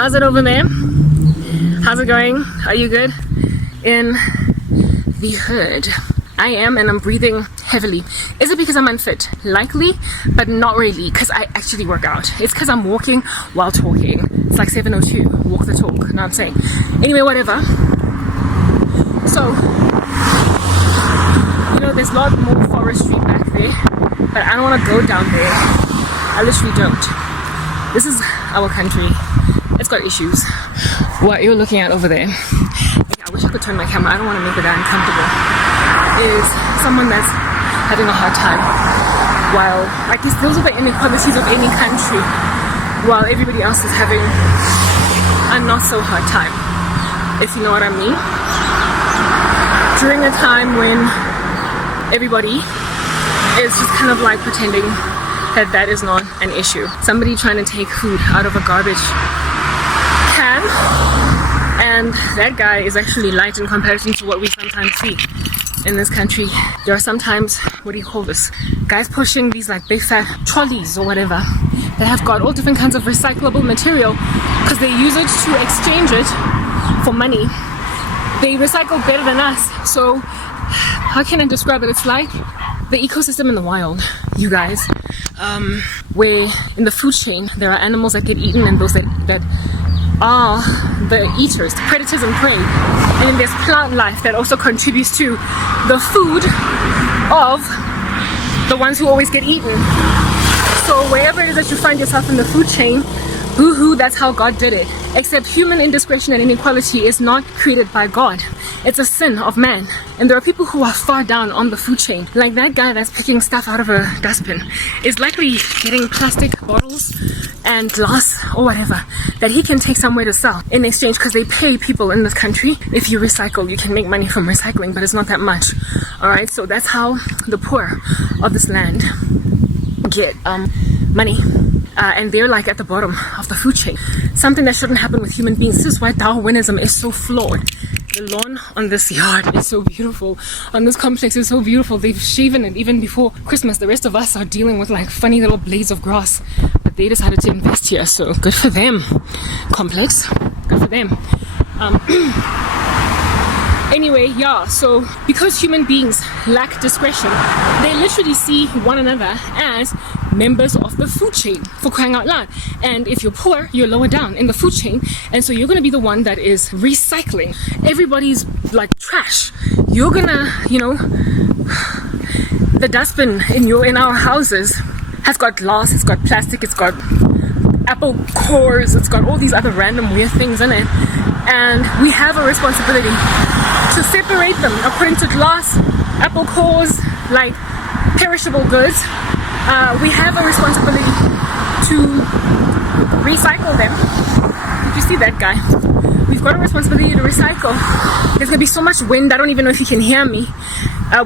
How's it over there? How's it going? Are you good? In the hood. I am, and I'm breathing heavily. Is it because I'm unfit? Likely, but not really, because I actually work out. It's because I'm walking while talking. It's like 7:02, walk the talk, know what I'm saying? Anyway, whatever. So, you know, there's a lot more forestry back there, but I don't want to go down there. I literally don't. This is our country. It's got issues. What you're looking at over there, okay, I wish I could turn my camera. I don't want to make it that uncomfortable. Is someone that's having a hard time, while I guess those are the inequalities of any country, while everybody else is having a not so hard time, if you know what I mean. During a time when everybody is just kind of like pretending that is not an issue. Somebody trying to take food out of a garbage can, and that guy is actually light in comparison to what we sometimes see in this country. There are sometimes, what do you call this, guys pushing these like big fat trolleys or whatever that have got all different kinds of recyclable material because they use it to exchange it for money. They recycle better than us. So how can I describe it? It's like the ecosystem in the wild, you guys, where in the food chain there are animals that get eaten and those that are the eaters, the predators and prey. And then there's plant life that also contributes to the food of the ones who always get eaten. So wherever it is that you find yourself in the food chain, boo-hoo, that's how God did it. Except human indiscretion and inequality is not created by God. It's a sin of man. And there are people who are far down on the food chain. Like that guy that's picking stuff out of a dustbin is likely getting plastic bottles and glass or whatever that he can take somewhere to sell in exchange, because they pay people in this country. If you recycle, you can make money from recycling, but it's not that much. Alright, so that's how the poor of this land get money. And they're like at the bottom of the food chain. Something that shouldn't happen with human beings. This is why Darwinism is so flawed. The lawn on this yard is so beautiful. On this complex is so beautiful. They've shaven it even before Christmas. The rest of us are dealing with like funny little blades of grass. But they decided to invest here, so good for them. Complex, good for them. Anyway, yeah, so because human beings lack discretion, they literally see one another as members of the food chain, for crying out loud. And if you're poor, you're lower down in the food chain, and so you're going to be the one that is recycling everybody's like trash. You're gonna, you know, the dustbin in our houses has got glass, it's got plastic, it's got apple cores, it's got all these other random weird things in it, and we have a responsibility to separate them according to glass, apple cores, like perishable goods. We have a responsibility to recycle them. Did you see that guy? We've got a responsibility to recycle. There's gonna be so much wind, I don't even know if you can hear me.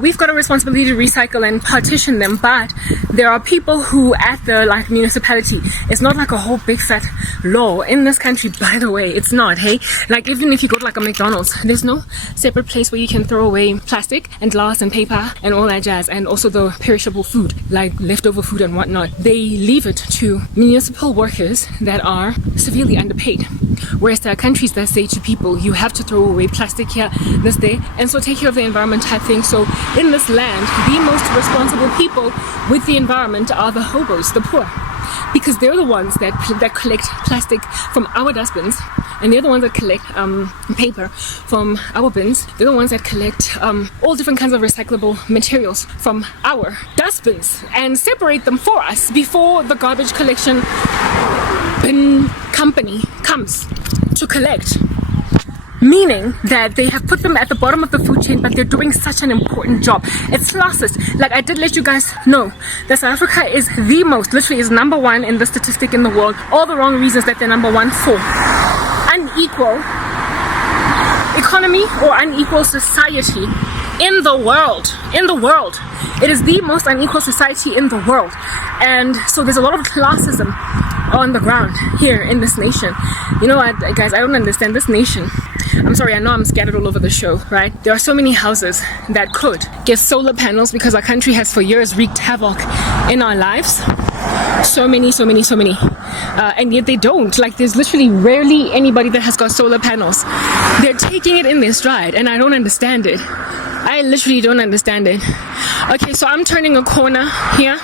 We've got a responsibility to recycle and partition them, but there are people who at the like municipality, it's not like a whole big fat law in this country, by the way. It's not, hey? Like even if you go to like a McDonald's, there's no separate place where you can throw away plastic and glass and paper and all that jazz, and also the perishable food, like leftover food and whatnot. They leave it to municipal workers that are severely underpaid. Whereas there are countries that say to people, you have to throw away plastic here, this, there, and so take care of the environment type thing. So in this land, the most responsible people with the environment are the hobos, the poor. Because they're the ones that collect plastic from our dustbins, and they're the ones that collect paper from our bins. They're the ones that collect all different kinds of recyclable materials from our dustbins and separate them for us before the garbage collection bin company comes to collect. Meaning that they have put them at the bottom of the food chain, but they're doing such an important job. It's classist. Like I did let you guys know that South Africa is the most, literally is number one in the statistic in the world. All the wrong reasons that they're number one for. Unequal economy or unequal society in the world. In the world. It is the most unequal society in the world. And so there's a lot of classism on the ground here in this nation. You know what, guys, I don't understand this nation. I'm sorry, I know I'm scattered all over the show, right? There are so many houses that could get solar panels because our country has for years wreaked havoc in our lives. So many. and yet they don't. Like, there's literally rarely anybody that has got solar panels. They're taking it in their stride, and I don't understand it. I literally don't understand it. Okay, so I'm turning a corner here.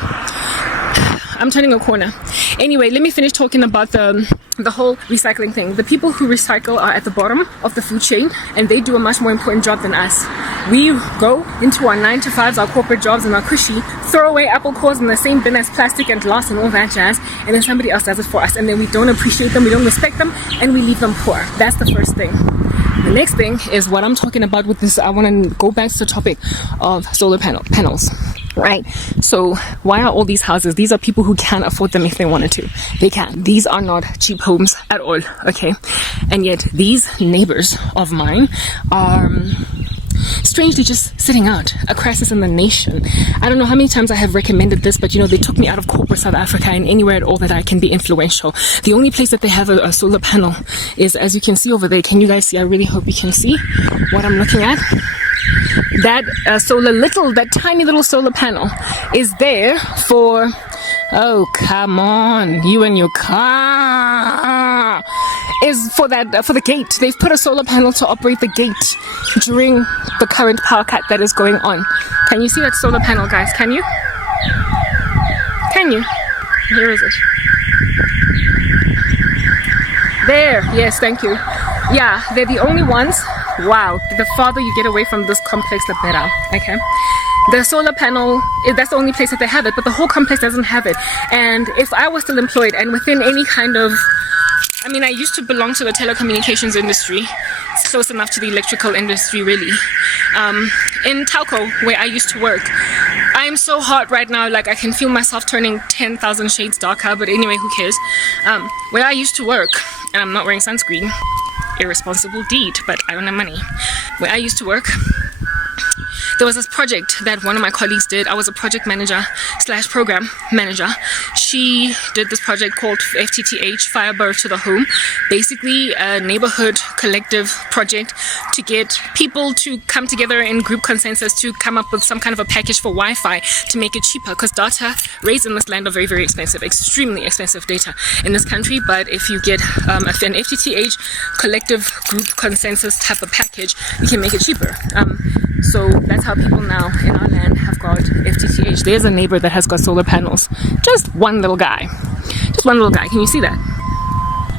Anyway, let me finish talking about the whole recycling thing. The people who recycle are at the bottom of the food chain, and they do a much more important job than us. We go into our 9 to 5s, our corporate jobs, and our cushy, throw away apple cores in the same bin as plastic and glass and all that jazz, and then somebody else does it for us, and then we don't appreciate them, we don't respect them, and we leave them poor. That's the first thing. The next thing is what I'm talking about with this. I want to go back to the topic of solar panels. Right, so why are all these houses? These are people who can afford them if they wanted to. They can. These are not cheap homes at all, okay? And yet these neighbors of mine are strangely just sitting out a crisis in the nation. I don't know how many times I have recommended this, but they took me out of corporate South Africa and anywhere at all that I can be influential. The only place that they have a solar panel is, as you can see over there. Can you guys see? I really hope you can see what I'm looking at. That that tiny little solar panel is there for, oh come on, you and your car, is for the gate. They've put a solar panel to operate the gate during the current power cut that is going on. Can you see that solar panel, guys? Can you? Where is it? There, yes, thank you. Yeah, they're the only ones. Wow, the farther you get away from this complex, the better. Okay, the solar panel, that's the only place that they have it, but the whole complex doesn't have it. And if I was still employed and within any kind of, I used to belong to the telecommunications industry. It's close enough to the electrical industry, really. In Telco, where I used to work, I'm so hot right now, like I can feel myself turning 10,000 shades darker, but anyway, who cares? Where I used to work, and I'm not wearing sunscreen, irresponsible deed, but I don't have money. Where I used to work, there was this project that one of my colleagues did. I was a project manager / program manager. She did this project called FTTH, Fiber to the Home. Basically a neighborhood collective project to get people to come together in group consensus to come up with some kind of a package for Wi-Fi to make it cheaper, because data rates in this land are very, very expensive, extremely expensive data in this country. But if you get an FTTH collective group consensus type of package, you can make it cheaper. So that's how people now in our land have got FTTH. There's a neighbor that has got solar panels. Just one little guy. Can you see that?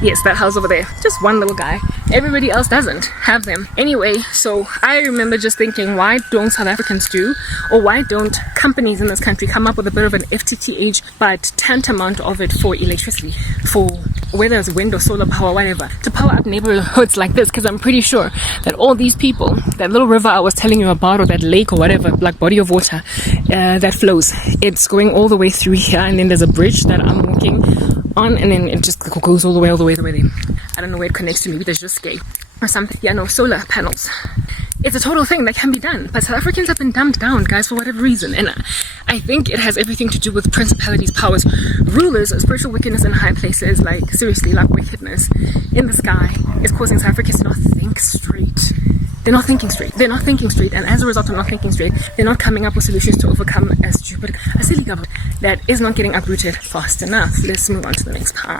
Yes, that house over there. Just one little guy. Everybody else doesn't have them. Anyway, so I remember just thinking, why don't South Africans do, or why don't companies in this country come up with a bit of an FTTH, but tantamount of it for electricity, for whether it's wind or solar power, whatever, to power up neighborhoods like this? Because I'm pretty sure that all these people, that little river I was telling you about, or that lake or whatever, like body of water that flows, it's going all the way through here, and then there's a bridge that I'm walking on, and then it just goes all the way there. I don't know where it connects to. Maybe there's just gay or something. Yeah, no, solar panels. It's a total thing that can be done, but South Africans have been dumbed down, guys, for whatever reason. And I think it has everything to do with principalities, powers, rulers, spiritual wickedness in high places. Like, seriously, like wickedness in the sky is causing South Africans to not think straight. They're not thinking straight. And as a result of not thinking straight, they're not coming up with solutions to overcome a silly government that is not getting uprooted fast enough. Let's move on to the next part.